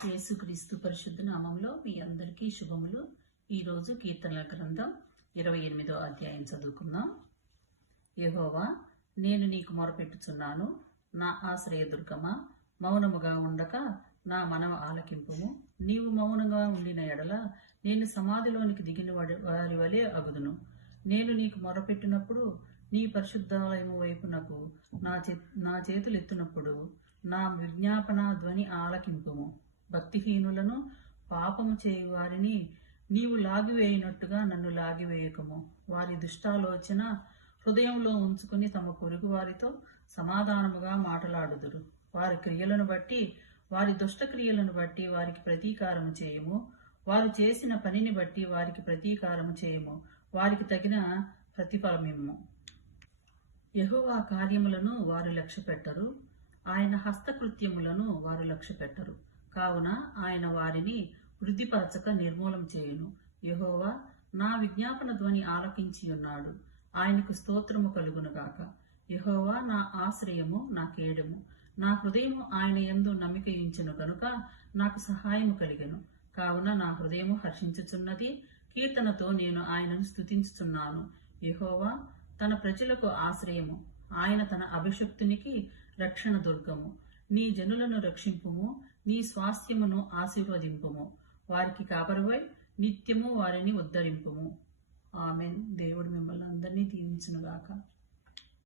యేసుక్రీస్తు పరిశుద్ధ నామంలో మీ అందరికీ శుభములు. ఈరోజు కీర్తనల గ్రంథం 28వ అధ్యాయం చదువుకుందాం. యెహోవా, నేను నీకు మొరపెట్టుచున్నాను, నా ఆశ్రయదుర్గమా, మౌనముగా ఉండక నా మనవ ఆలకింపుము. నీవు మౌనంగా ఉండిన ఎడల నేను సమాధిలోనికి దిగిన వారి వలె అగుదును. నేను నీకు మొరపెట్టినప్పుడు నీ పరిశుద్ధాలయము వైపునకు నా చేతులెత్తినప్పుడు నా విజ్ఞాపన ధ్వని ఆలకింపుము. భక్తిహీనులను, పాపము చేయు వారిని నీవు లాగివేయనట్టుగా నన్ను లాగివేయకము. వారి దుష్టాలోచన హృదయంలో ఉంచుకుని తమ పొరుగు వారితో సమాధానముగా మాటలాడుదురు. వారి క్రియలను బట్టి, వారి దుష్టక్రియలను బట్టి వారికి ప్రతీకారము చేయము. వారు చేసిన పనిని బట్టి వారికి ప్రతీకారము చేయము. వారికి తగిన ప్రతిఫలమిమ్ము. యెహోవా కార్యములను వారు లక్ష్యపెట్టరు, ఆయన హస్తకృత్యములను వారు లక్ష్యపెట్టరు. కావున ఆయన వారిని వృద్ధిపరచక నిర్మూలం చేయును. యెహోవా నా విజ్ఞాపన ధ్వని ఆలకించి ఉన్నాడు. ఆయనకు స్తోత్రము కలుగునుగాక. యెహోవా నా ఆశ్రయము, నా కేడము. నా హృదయము ఆయన యందు నమ్మికయించెను గనుక నాకు సహాయము కలిగెను. కావున నా హృదయము హర్షించుచున్నది. కీర్తనతో నేను ఆయనను స్తుతించుచున్నాను. యెహోవా తన ప్రజలకు ఆశ్రయము, ఆయన తన అభిషిక్తునికి రక్షణ దుర్గము. నీ జనులను రక్షింపుము, నీ స్వాస్థ్యమును ఆశీర్వదింపుము. వారికి కాపరివై నిత్యము వారిని ఉద్ధరింపుము. ఆమేన్. దేవుడు మిమ్మల్ని అందరినీ దీవించునుగాక.